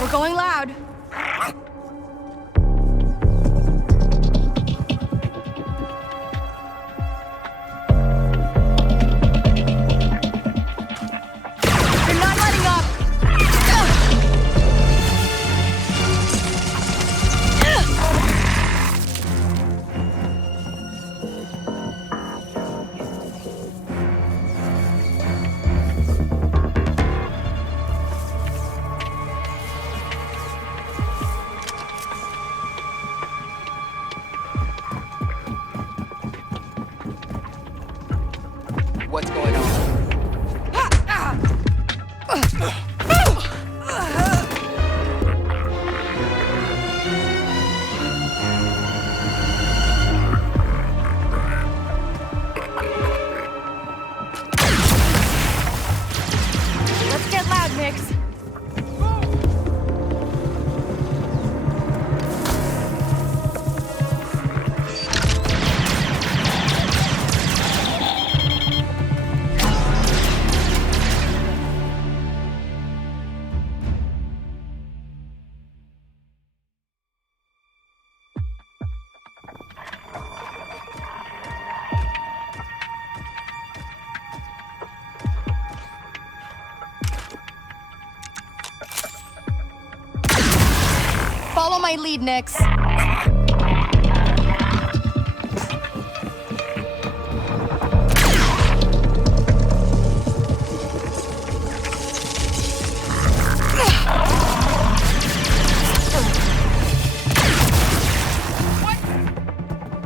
We're going loud. You're not letting up. What's going on? Let's get loud, Nix. Follow my lead, Nix. What?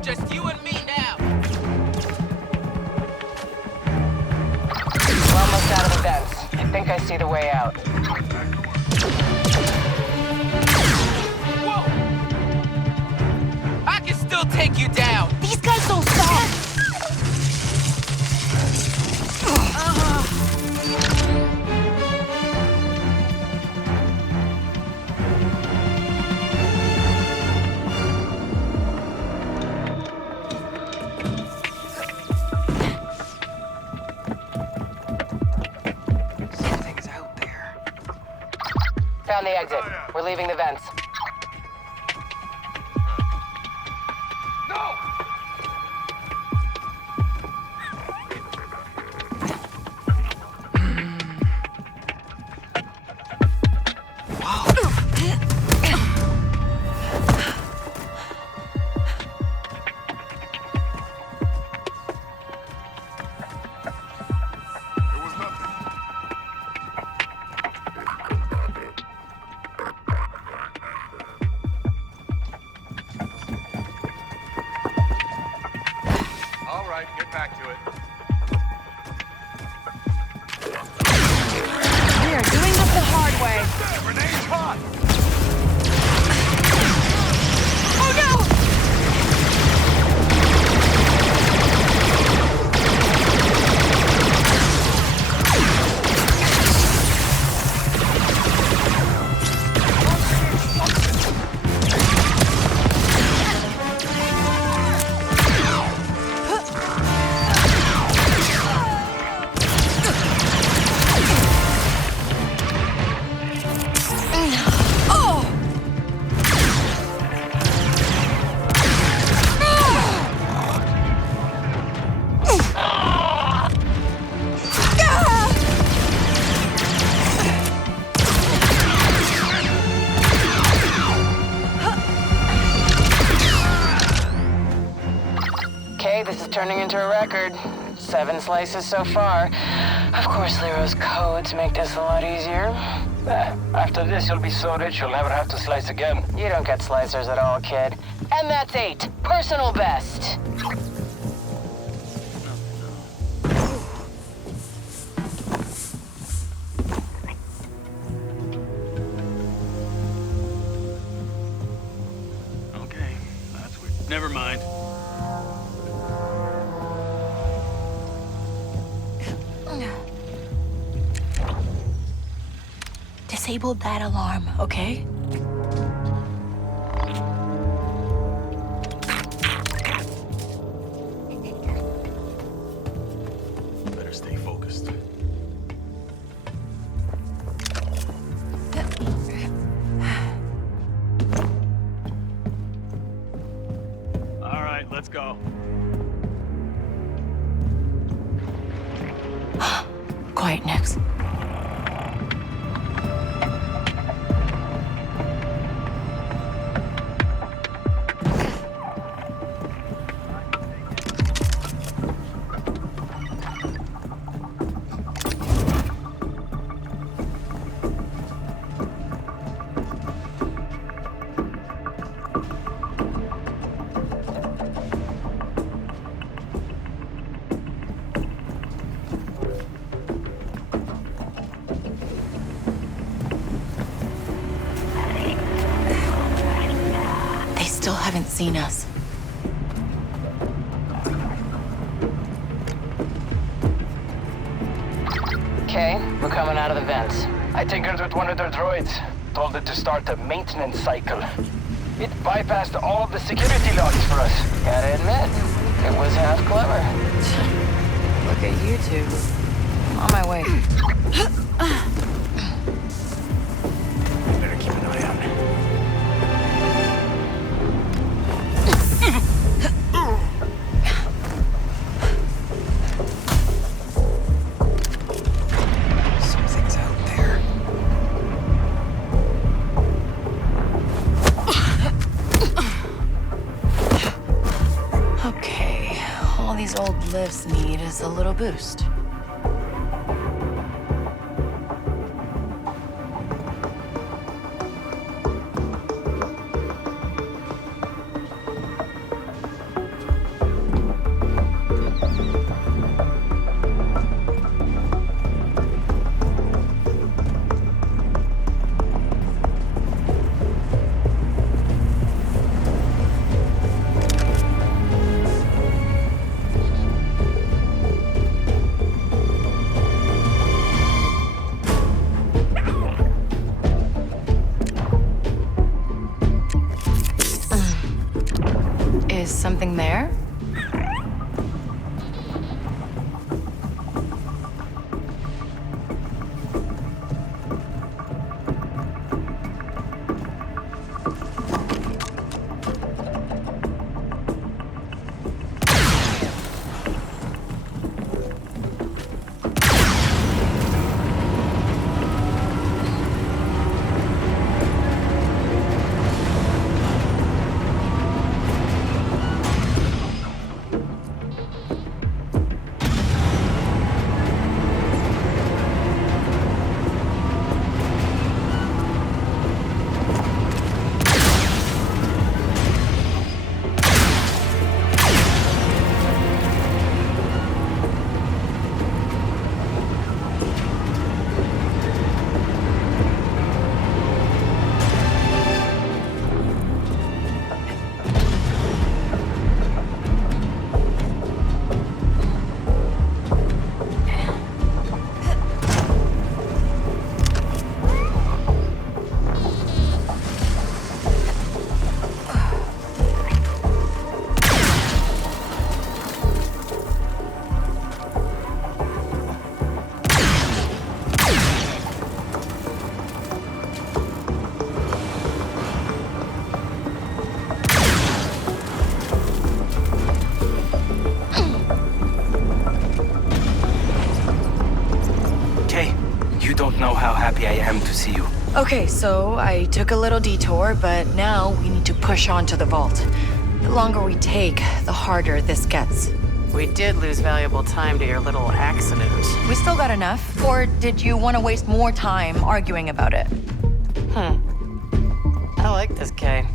Just you and me now. We're almost out of the vents. I think I see the way out. Take you down. These guys don't stop. Something's out there. Found the exit. We're leaving the vents. Get back to it. We are doing this the hard way. Renee's hot! Oh no! This is turning into a record. 7 slices so far. Of course, Lero's codes make this a lot easier. After this, you'll be so rich you'll never have to slice again. You don't get slicers at all, kid. And that's 8. Personal best. Okay, that's weird. Never mind. Disable that alarm, okay? first. All right, let's go. Quiet, Nix. They still haven't seen us. Okay, we're coming out of the vents. I tinkered with one of their droids. Told it to start a maintenance cycle. It bypassed all of the security logs for us. Gotta admit, it was half clever. Look at you two. I'm on my way. Better keep an eye out. Something's out there. Okay, all these old lifts need is a little boost. Is something there? You don't know how happy I am to see you. Okay, so I took a little detour, but now we need to push on to the vault. The longer we take, the harder this gets. We did lose valuable time to your little accident. We still got enough? Or did you want to waste more time arguing about it? I like this Kay.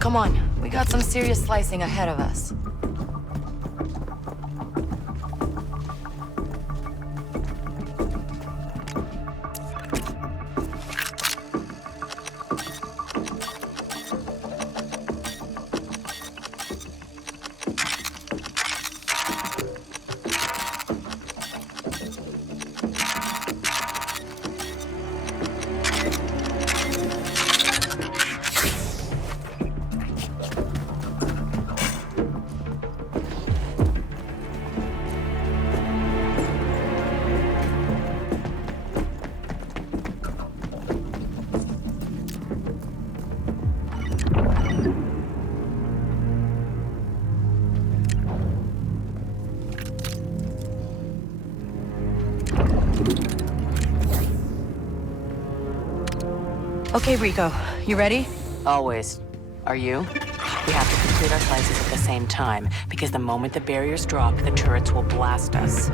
Come on, we got some serious slicing ahead of us. Okay, Rico, you ready? Always. Are you? We have to complete our slices at the same time, because the moment the barriers drop, the turrets will blast us.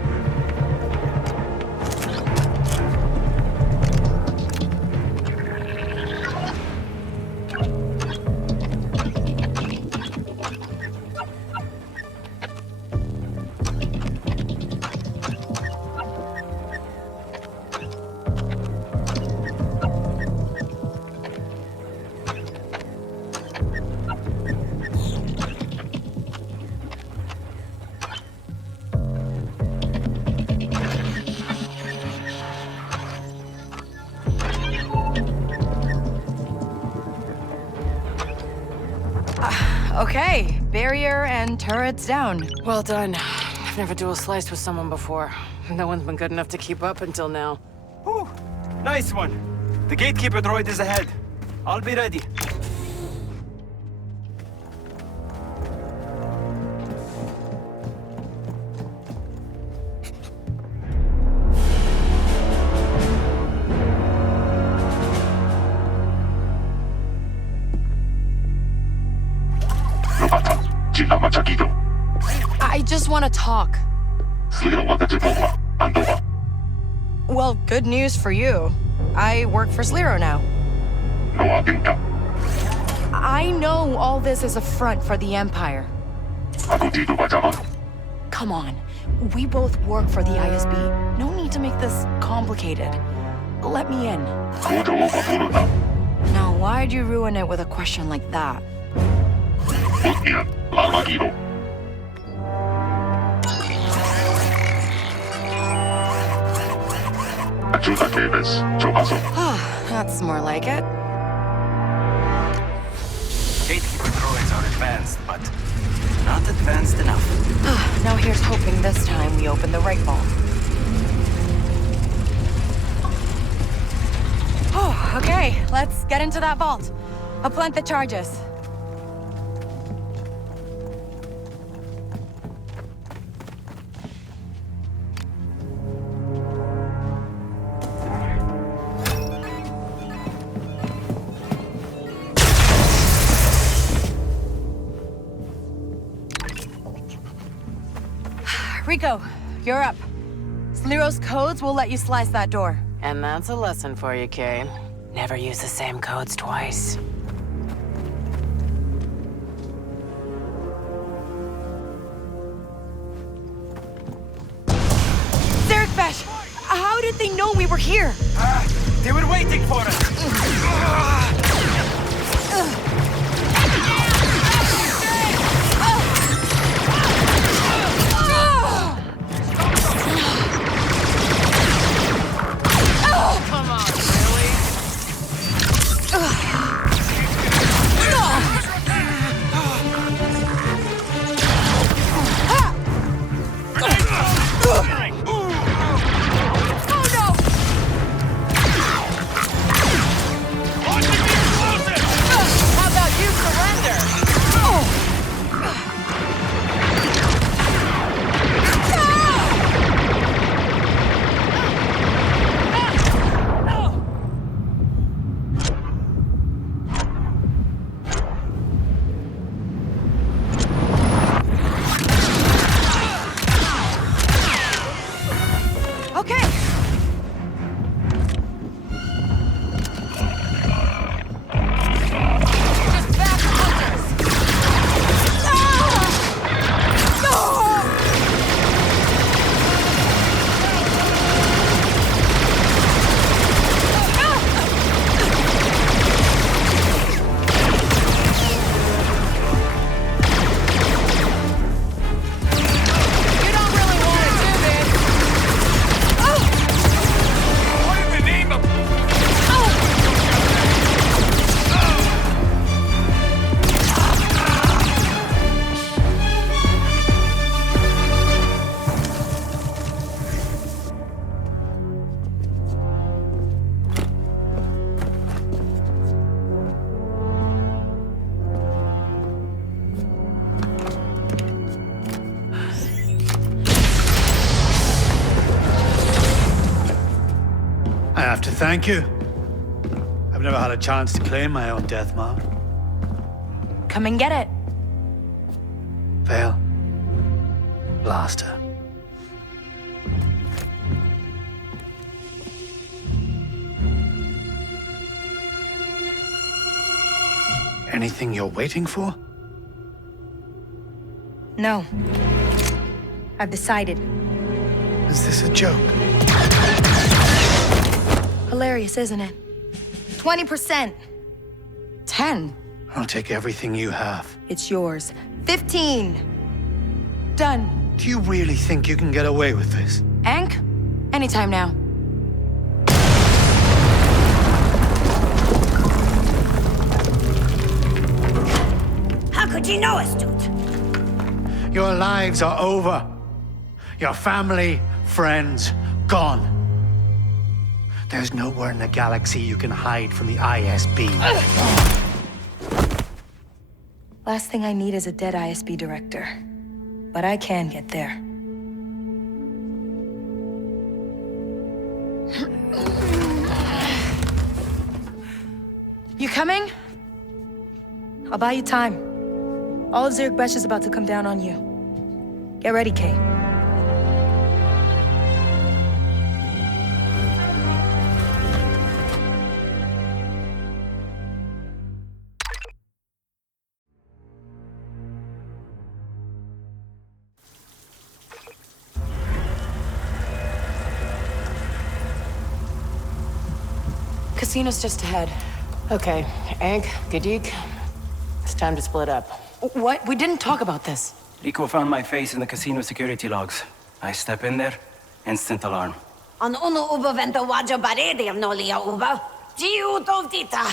Okay, barrier and turrets down. Well done. I've never dual sliced with someone before. No one's been good enough to keep up until now. Whew. Nice one. The gatekeeper droid is ahead. I'll be ready. I just want to talk. Well, good news for you. I work for Sliro now. I know all this is a front for the Empire. Come on. We both work for the ISB. No need to make this complicated. Let me in. Now, why'd you ruin it with a question like that? That's more like it. Gatekeeper droids are advanced, but not advanced enough. Now here's hoping this time we open the right vault. Oh, okay. Let's get into that vault. I'll plant the charges. Rico, you're up. Sliro's codes will let you slice that door. And that's a lesson for you, Kay. Never use the same codes twice. Zergbesh! How did they know we were here? They were waiting for us. I have to thank you. I I've never had a chance to claim my own death mark. Come and get it. Vale. Blaster. Anything you're waiting for? No. I've decided. Is this a joke? Hilarious, isn't it? 20%. 10. I'll take everything you have. It's yours. 15. Done. Do you really think you can get away with this? Ank? Anytime now. How could you know us, dude? Your lives are over. Your family, friends, gone. There's nowhere in the galaxy you can hide from the ISB. Last thing I need is a dead ISB director. But I can get there. You coming? I'll buy you time. All of Zurich Bresh is about to come down on you. Get ready, Kay. Casino's just ahead. Okay, Ank, Gadik, it's time to split up. What? We didn't talk about this. Rico found my face in the casino security logs. I step in there, instant alarm. An uno uba vento waja baredi am nolia uba. Giu dovdita.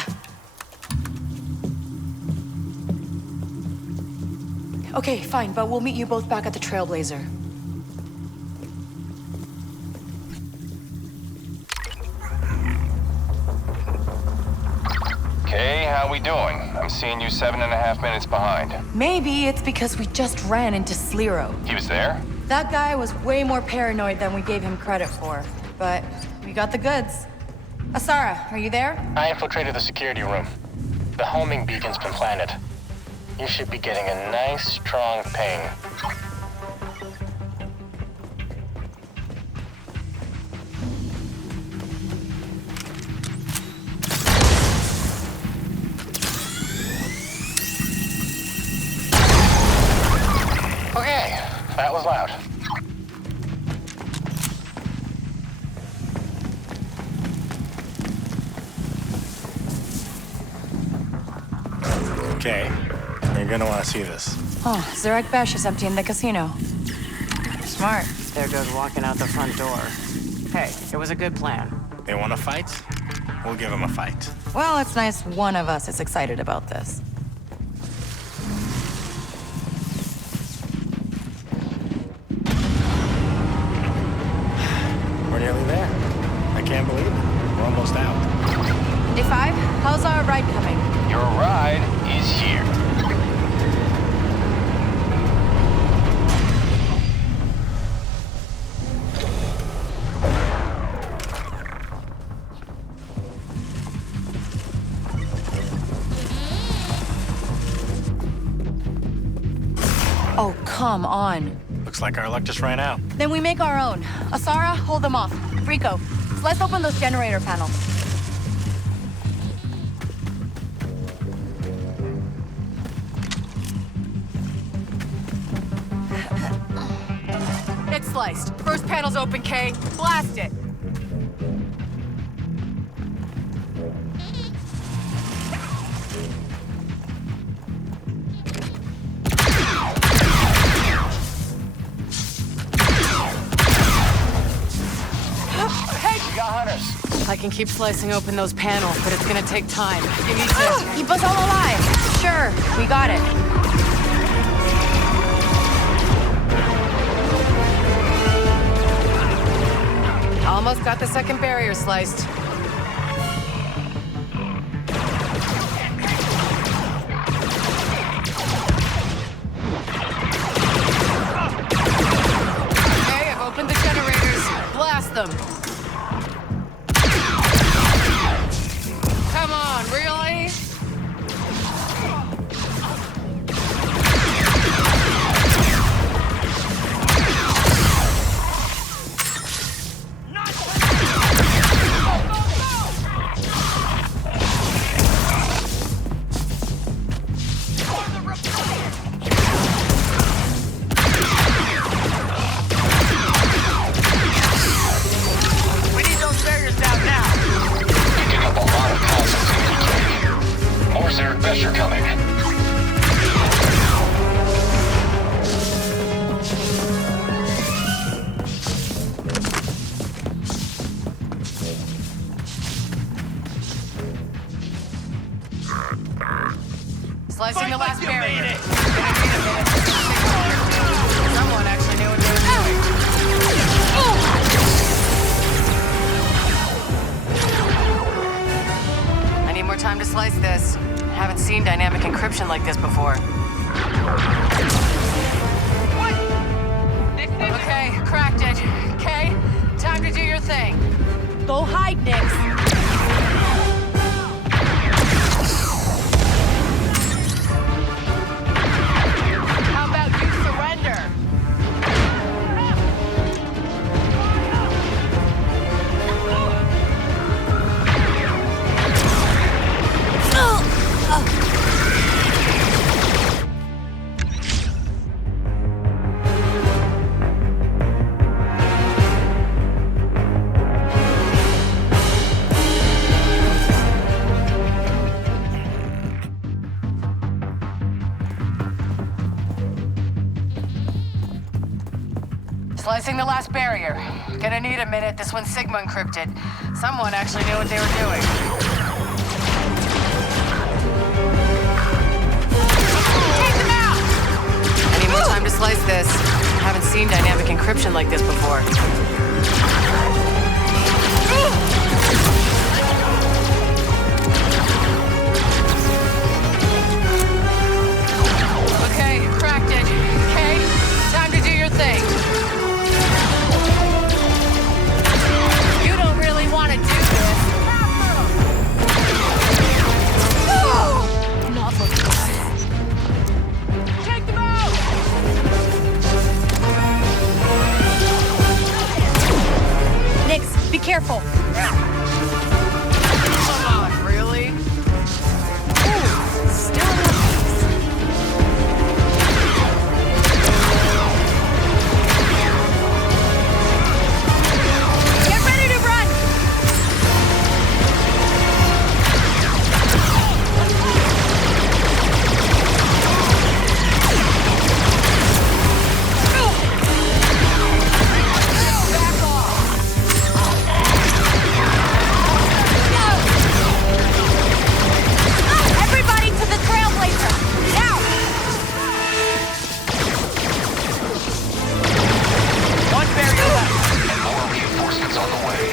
Okay, fine, but we'll meet you both back at the Trailblazer. Okay, how we doing? I'm seeing you 7.5 minutes behind. Maybe it's because we just ran into Slero. He was there? That guy was way more paranoid than we gave him credit for. But we got the goods. Asara, are you there? I infiltrated the security room. The homing beacon's been planted. You should be getting a nice, strong ping. Okay, that was loud. Okay, you're gonna want to see this. Oh, Zurich Besh is emptying the casino. Smart. There goes walking out the front door. Hey, it was a good plan. They want to fight? We'll give them a fight. Well, it's nice one of us is excited about this. We're nearly there. I can't believe it. We're almost out. Day 5, how's our ride coming? Your ride is here. Oh, come on. Looks like our luck just ran out. Then we make our own. Asara, hold them off. Rico, let's open those generator panels. It's sliced. First panel's open, Kay. Blast it. I can keep slicing open those panels, but it's gonna take time. You need to... Keep us all alive. Sure, we got it. Almost got the second barrier sliced. Okay, I've opened the generators. Blast them. Come on. encryption like this before. Okay, cracked it. Okay, time to do your thing. Go hide, Nix. How about you surrender? Slicing the last barrier. Gonna need a minute. This one's Sigma encrypted. Someone actually knew what they were doing. Take them out! I need more time to slice this. Haven't seen dynamic encryption like this before. Okay, cracked it. Okay, time to do your thing. You don't really want to do this. Not look good. Take them out! Nix, be careful. Come on, really? Still in the Get ready to run! Back off! Everybody to the Trailblazer! Now! One barrier left. And more reinforcements on the way.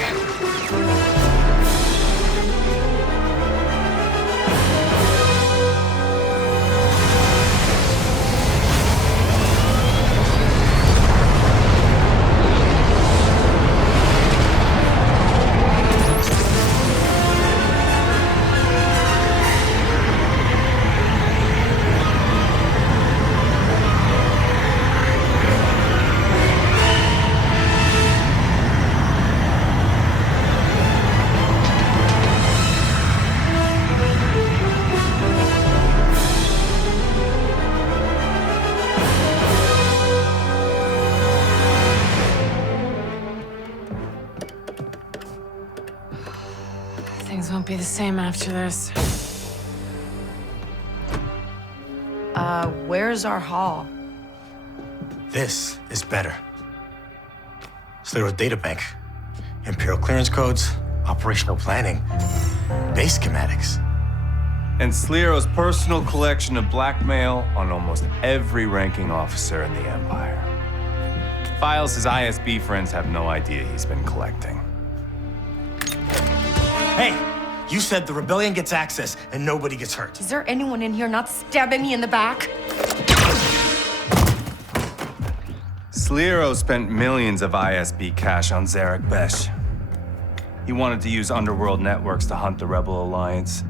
Things won't be the same after this. Where's our hall? This is better. Slero databank, Imperial clearance codes, operational planning, base schematics. And Slero's personal collection of blackmail on almost every ranking officer in the Empire. Files his ISB friends have no idea he's been collecting. Hey, you said the rebellion gets access and nobody gets hurt. Is there anyone in here not stabbing me in the back? Slero spent millions of ISB cash on Zarek Besh. He wanted to use underworld networks to hunt the Rebel Alliance.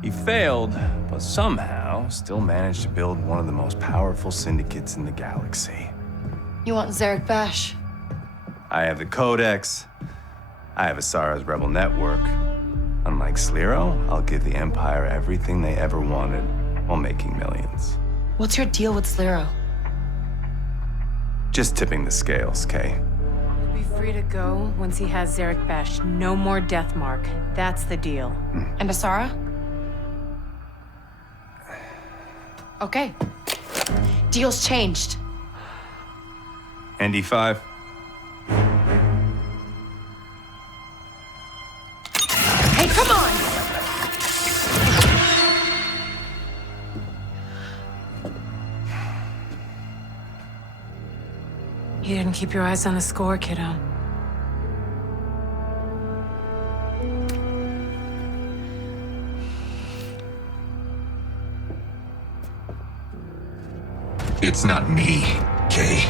He failed, but somehow still managed to build one of the most powerful syndicates in the galaxy. You want Zarek Bash? I have the Codex. I have Asara's Rebel Network. Unlike Slero, I'll give the Empire everything they ever wanted while making millions. What's your deal with Slero? Just tipping the scales, Kay. He'll be free to go once he has Zarek Besh. No more Deathmark. That's the deal. And Asara? Okay. Deal's changed. And E5? Hey, come on! You didn't keep your eyes on the score, kiddo. It's not me, Kay.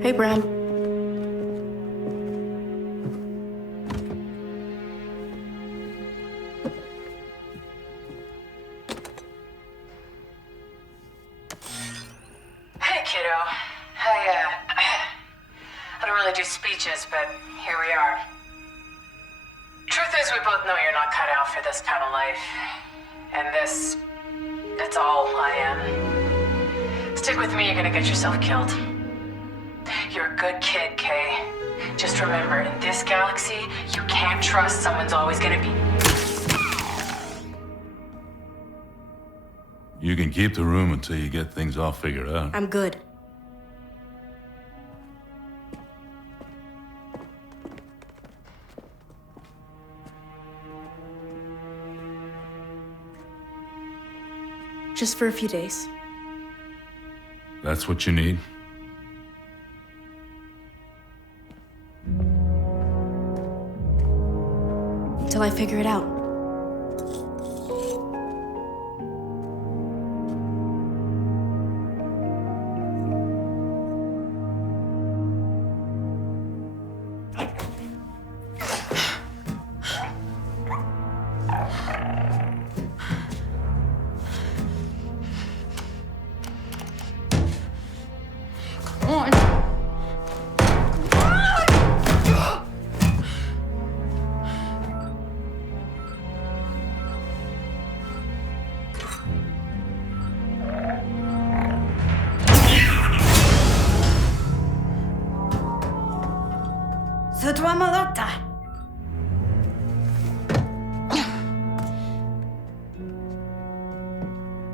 Hey, Bram. Hey, kiddo. I don't really do speeches, but here we are. Truth is, we both know you're not cut out for this kind of life. And that's all I am. Stick with me, you're gonna get yourself killed. You're a good kid, Kay. Just remember, in this galaxy, you can't trust someone's always gonna be... You can keep the room until you get things all figured out. I'm good. Just for a few days. That's what you need? Till I figure it out.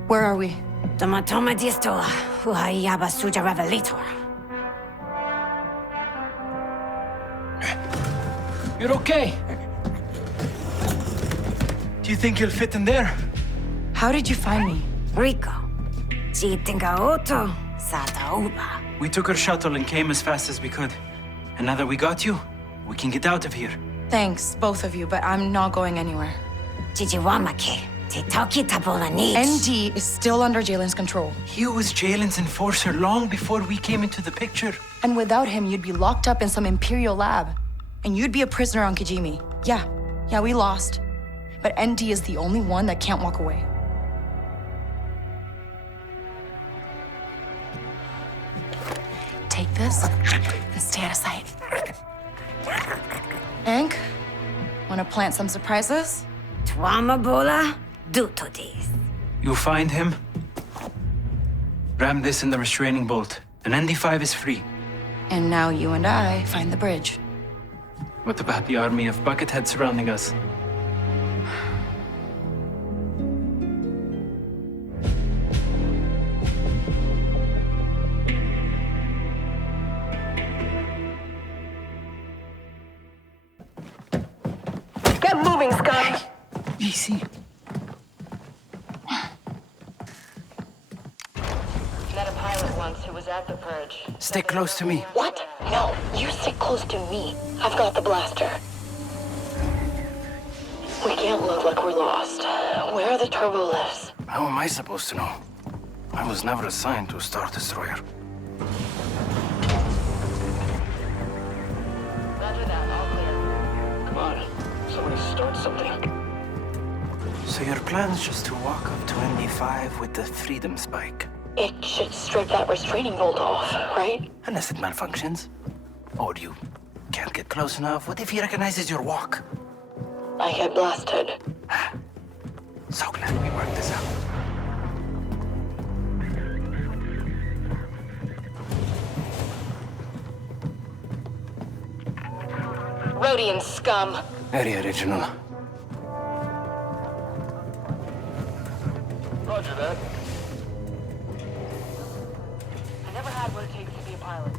Where are we? Tomatoma disto, huayaba suja revelator. You're okay. Do you think you'll fit in there? How did you find me? Rico. Chitinga oto, sata uba. We took our shuttle and came as fast as we could. And now that we got you, we can get out of here. Thanks, both of you, but I'm not going anywhere. Chichiwamake, titoki tabola needs. ND is still under Jalen's control. He was Jalen's enforcer long before we came into the picture. And without him, you'd be locked up in some Imperial lab. And you'd be a prisoner on Kijimi. Yeah, we lost. But ND is the only one that can't walk away. Take this and stay out of sight. Hank, wanna plant some surprises? Twamabola, do to this. You find him, ram this in the restraining bolt, and ND5 is free. And now you and I find the bridge. What about the army of bucketheads surrounding us? Get moving, Scum! Easy. Met a pilot once who was at the purge. Stay close to me. What? No, you stick close to me. I've got the blaster. We can't look like we're lost. Where are the turbo lifts? How am I supposed to know? I was never assigned to a Star Destroyer. Roger that, all clear. Come on, somebody start something. So your plan's just to walk up to ND5 with the freedom spike? It should strip that restraining bolt off, right? Unless it malfunctions. Or you can't get close enough. What if he recognizes your walk? I get blasted. So glad we worked this out. Rhodian scum. Very original. Roger that. I never had what it takes to be a pilot.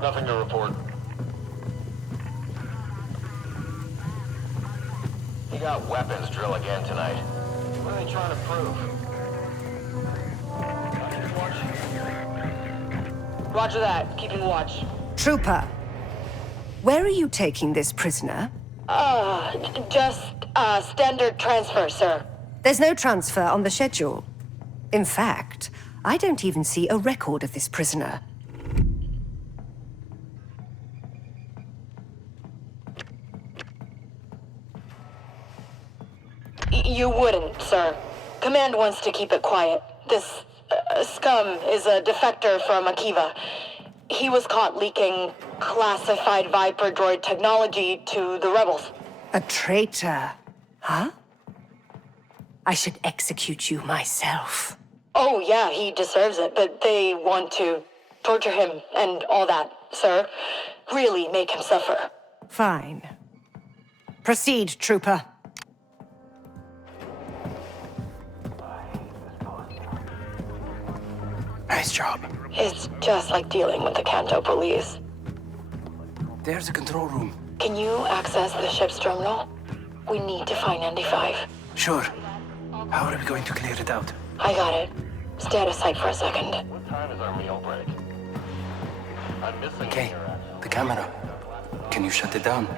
Nothing to report. You got weapons drill again tonight. What are they trying to prove? Roger that. Keeping watch. Trooper, where are you taking this prisoner? Just, standard transfer, sir. There's no transfer on the schedule. In fact, I don't even see a record of this prisoner. You wouldn't, sir. Command wants to keep it quiet. This scum is a defector from Akiva. He was caught leaking classified Viper droid technology to the rebels. A traitor, huh? I should execute you myself. Oh, yeah, he deserves it, but they want to torture him and all that, sir. Really make him suffer. Fine. Proceed, Trooper. Nice job. It's just like dealing with the Kanto police. There's a control room. Can you access the ship's terminal? We need to find ND5. Sure. How are we going to clear it out? I got it. Stay out of sight for a second. What time is our meal break? I'm missing Okay, the camera. Can you shut it down?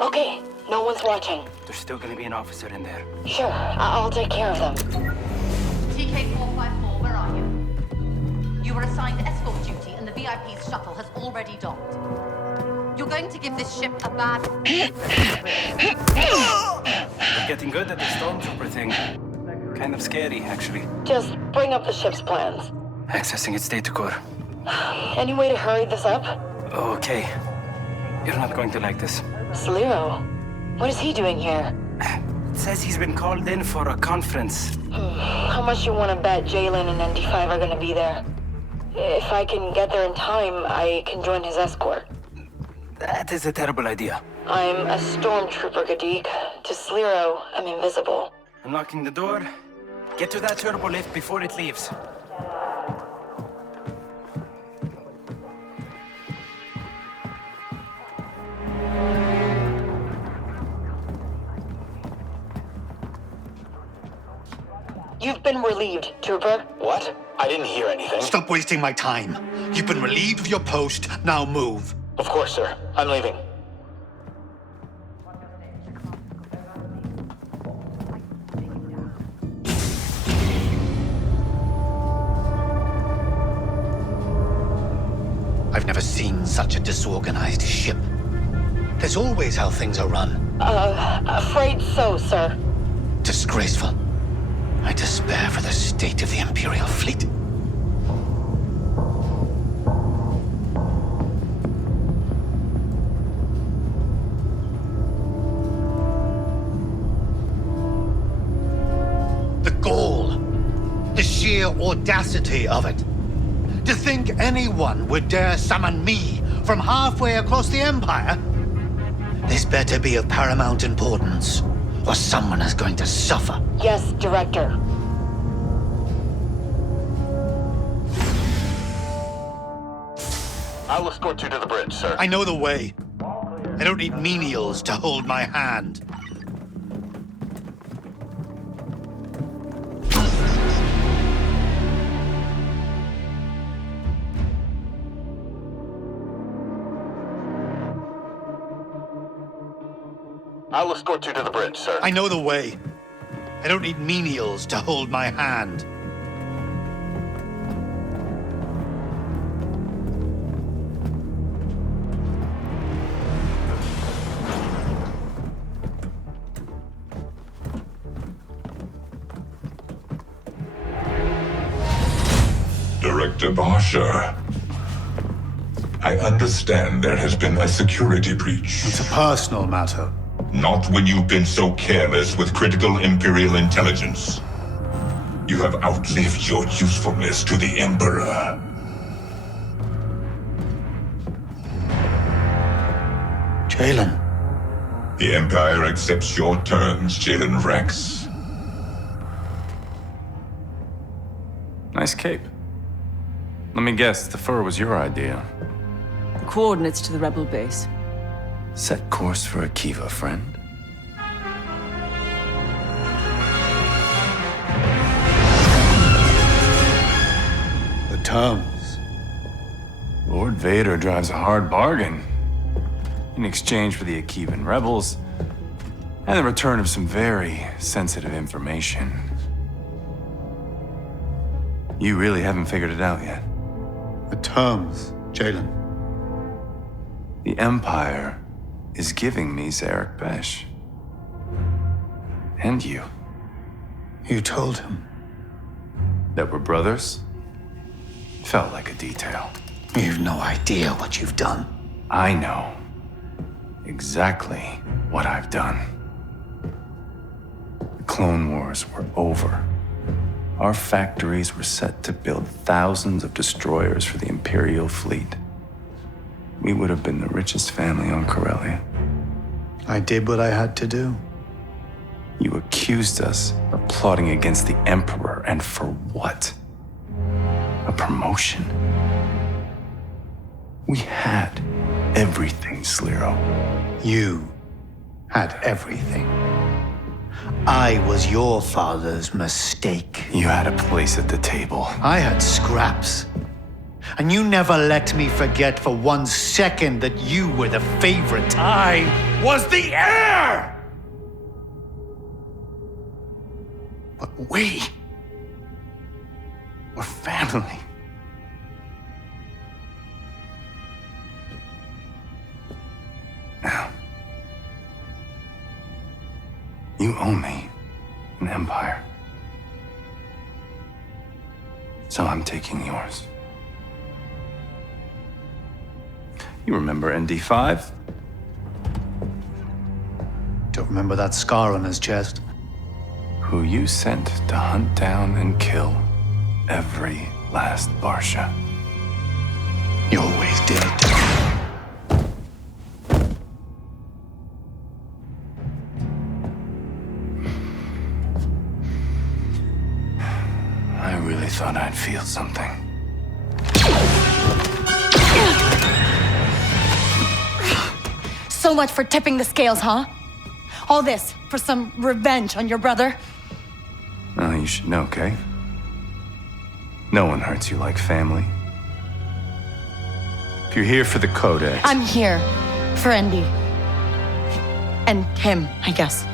Okay, no one's watching. There's still gonna be an officer in there. Sure, I'll take care of them. TK-454, where are you? You were assigned escort duty and the VIP's shuttle has already docked. You're going to give this ship a bad... We're getting good at the stormtrooper thing. Kind of scary, actually. Just bring up the ship's plans. Accessing its data core. Any way to hurry this up? Okay. You're not going to like this. Sliro? What is he doing here? It says he's been called in for a conference. How much you want to bet Jalen and ND5 are gonna be there? If I can get there in time, I can join his escort. That is a terrible idea. I'm a stormtrooper, Gadik. To Sliro, I'm invisible. Unlocking the door. Get to that turbo lift before it leaves. You've been relieved, Trooper. What? I didn't hear anything. Stop wasting my time. You've been relieved of your post, now move. Of course, sir. I'm leaving. I've never seen such a disorganized ship. That's always how things are run. Afraid so, sir. Disgraceful. I despair for the state of the Imperial fleet. The gall, the sheer audacity of it. To think anyone would dare summon me from halfway across the Empire? This better be of paramount importance, or someone is going to suffer. Yes, Director. I'll escort you to the bridge, sir. I know the way. I don't need menials to hold my hand. I'll escort you to the bridge, sir. I know the way. I don't need menials to hold my hand. Director Barsha. I understand there has been a security breach. It's a personal matter. Not when you've been so careless with critical Imperial intelligence. You have outlived your usefulness to the Emperor. Jalen. The Empire accepts your terms, Jalen Rex. Nice cape. Let me guess, the fur was your idea. Coordinates to the rebel base. Set course for Akiva, friend. The terms. Lord Vader drives a hard bargain. In exchange for the Akivan rebels, and the return of some very sensitive information. You really haven't figured it out yet. The terms, Jalen. The Empire is giving me Zarek Besh. And you. You told him. That we're brothers? Felt like a detail. You've no idea what you've done. I know exactly what I've done. The Clone Wars were over. Our factories were set to build thousands of destroyers for the Imperial fleet. We would have been the richest family on Corellia. I did what I had to do. You accused us of plotting against the Emperor, and for what? A promotion? We had everything, Sliro. You had everything. I was your father's mistake. You had a place at the table. I had scraps. And you never let me forget for 1 second that you were the favorite. I was the heir! But we were family. Now, you owe me an empire. So I'm taking yours. You remember ND5? Don't remember that scar on his chest. Who you sent to hunt down and kill every last Barsha. You always did. I really thought I'd feel something. So much for tipping the scales, huh? All this for some revenge on your brother? Well, you should know, Kay. No one hurts you like family. If you're here for the Codex... I'm here for Andy. And him, I guess.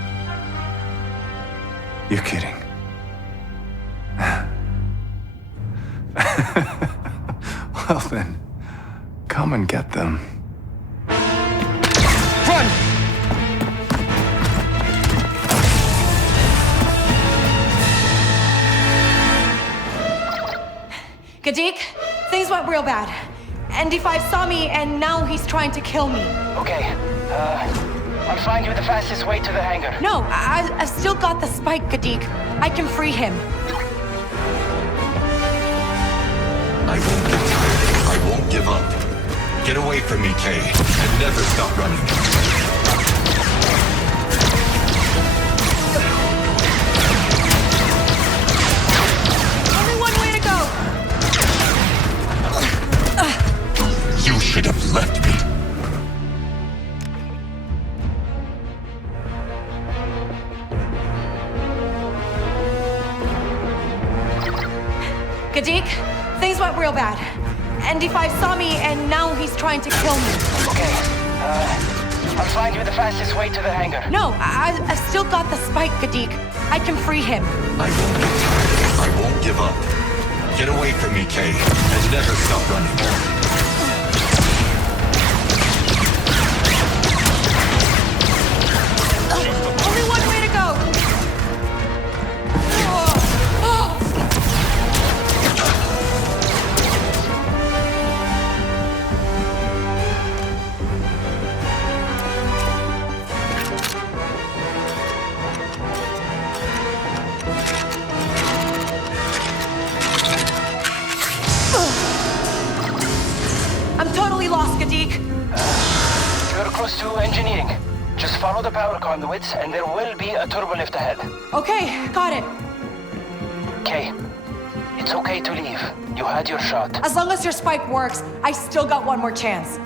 You're kidding. Well then, come and get them. Run! Gadik, things went real bad. ND5 saw me, and now he's trying to kill me. Okay, I'll find you the fastest way to the hangar. No, I've still got the spike, Gadik. I can free him. I won't give up. Get away from me, Kay, and never stop running. Only one way to go. You should have left me. Gadik, things went real bad. ND5 saw me, and now he's trying to kill me. Okay, I'll find you the fastest way to the hangar. No, I've still got the spike, Gadik. I can free him. I won't give up. Get away from me, Kay, and never stop running. Only one way to go. goes to engineering. Just follow the power conduits, and there will be a turbolift ahead. Okay, got it. Kay, it's okay to leave. You had your shot. As long as your spike works, I still got one more chance.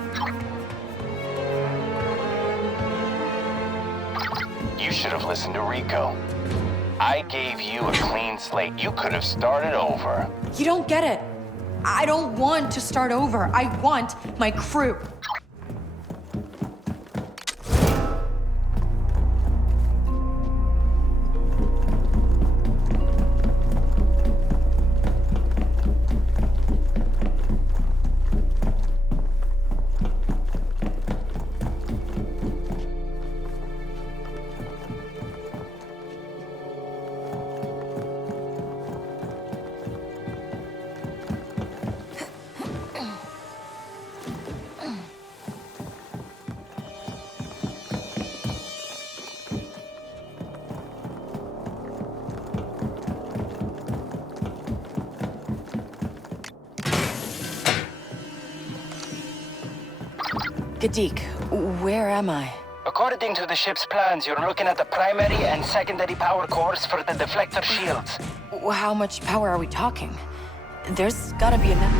You should have listened to Rico. I gave you a clean slate. You could have started over. You don't get it. I don't want to start over. I want my crew. Gadik, where am I? According to the ship's plans, you're looking at the primary and secondary power cores for the deflector shields. How much power are we talking? There's gotta be enough.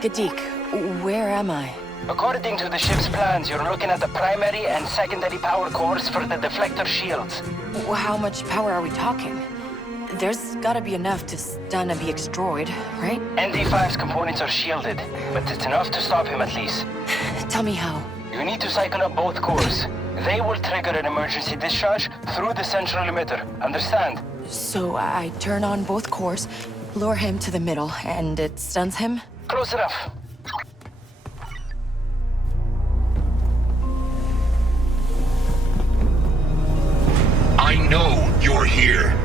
Gadik, where am I? According to the ship's plans, you're looking at the primary and secondary power cores for the deflector shields. How much power are we talking? There's gotta be enough to stun a BX-droid, right? ND5's components are shielded, but it's enough to stop him at least. Tell me how. You need to cycle up both cores. They will trigger an emergency discharge through the central emitter. Understand? So I turn on both cores, lure him to the middle, and it stuns him? Close enough. I know you're here.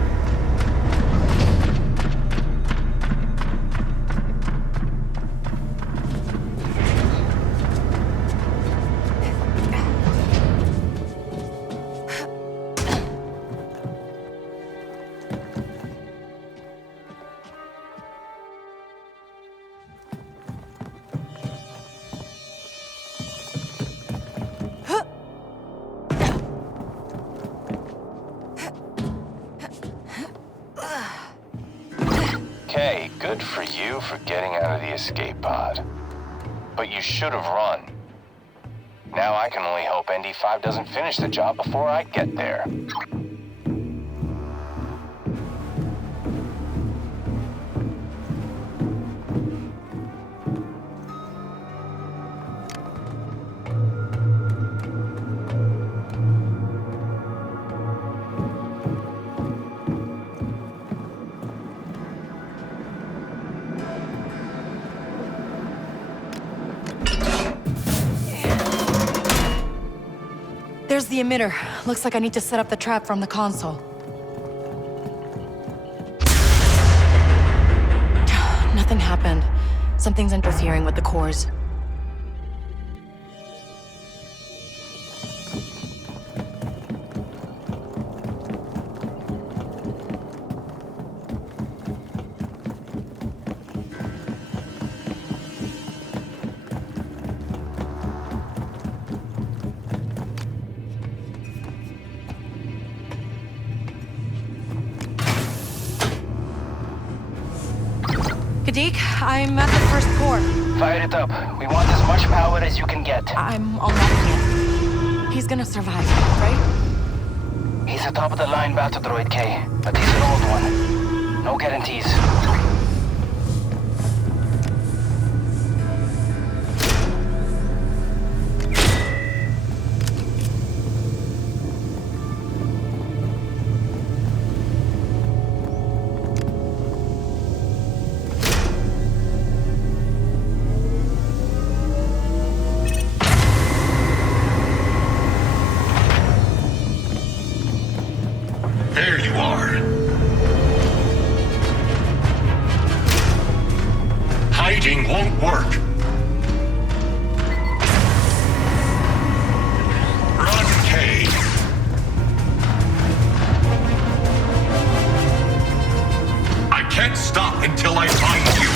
Okay, good for you for getting out of the escape pod. But you should have run. Now I can only hope ND5 doesn't finish the job before I get there. There's the emitter. Looks like I need to set up the trap from the console. Nothing happened. Something's interfering with the cores. Gadik, I'm at the first core. Fire it up. We want as much power as you can get. I'm unlocking it. He's gonna survive, right? He's a top-of-the-line battle droid, K, but he's an old one. No guarantees. There you are. Hiding won't work. Run, Kay. I can't stop until I find you.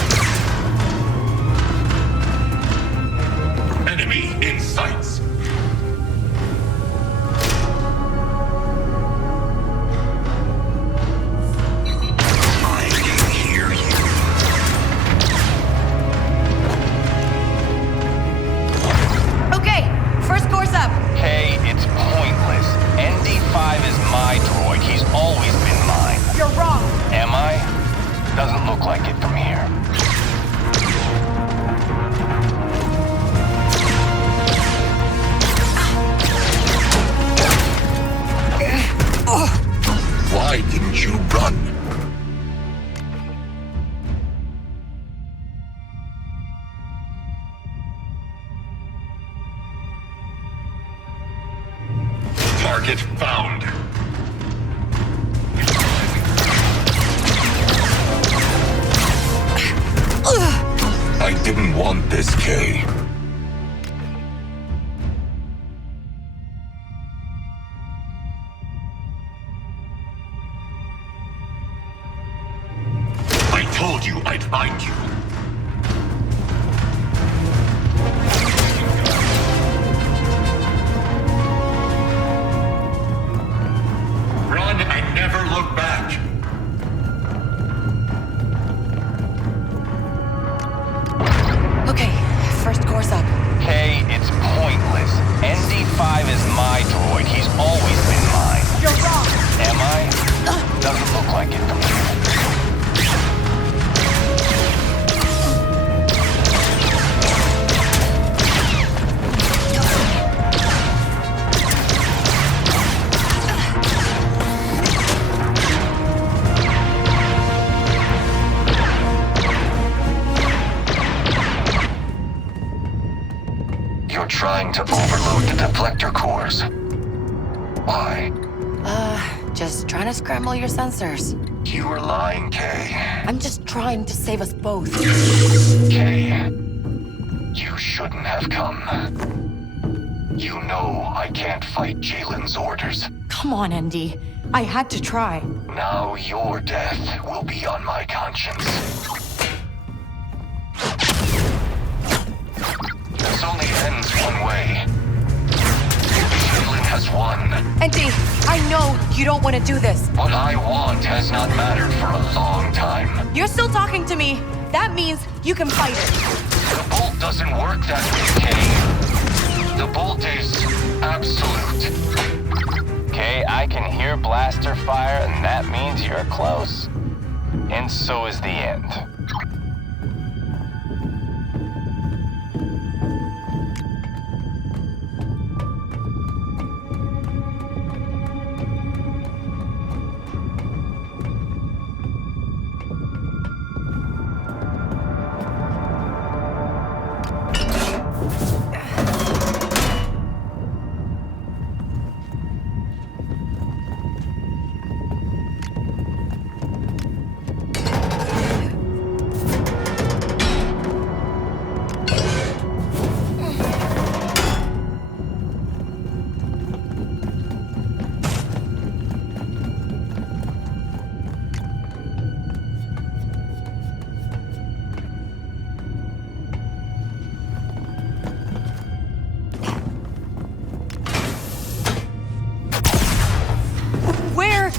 Target found. I didn't want this, Kay. I told you I'd find you. Run and never look back. Okay, first course up. Kay, it's pointless. ND5 is my droid. He's always been mine. You're wrong. Am I? Doesn't look like it, Commander. You're trying to overload the deflector cores. Why? Just trying to scramble your sensors. You were lying, Kay. I'm just trying to save us both. Kay, you shouldn't have come. You know I can't fight Jalen's orders. Come on, Andy. I had to try. Now your death will be on my conscience. This only ends one way. Jalen has won. Andy, I know you don't want to do this. What I want has not mattered for a long time. You're still talking to me. That means you can fight it. The bolt doesn't work that way, Kay. The bolt is absolute. Kay, I can hear blaster fire, and that means you're close. And so is the end.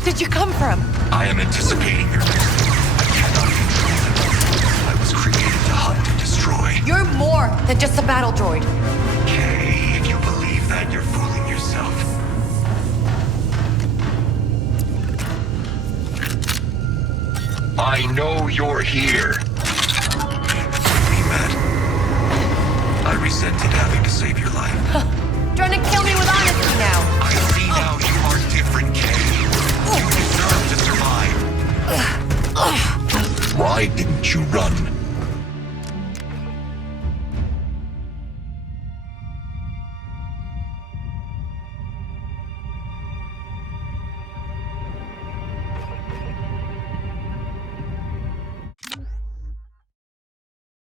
Did you come from? I am anticipating your next move. I cannot control it. I was created to hunt and destroy. You're more than just a battle droid. Kay, if you believe that, you're fooling yourself. I know you're here. Forgive me, Matt. I resented having to save your life. Trying to kill me with honesty now. I see now you are different, Kay. You deserve to survive. Why didn't you run?